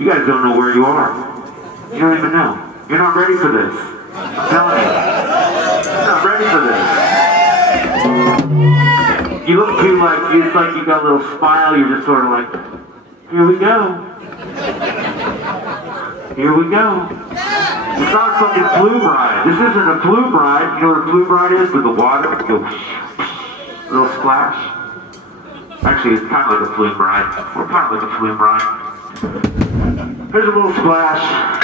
You guys don't know where you are. You don't even know. You're not ready for this. I'm telling you. You're not ready for this. You look too like, it's like you got a little smile, you're just sort of like, here we go. Here we go. It's not a fucking flume ride. This isn't a flume ride. You know what a flume ride is? With the water, go little splash. Actually, it's kind of like a flume ride. Or kind of like a flume ride. Here's a little splash.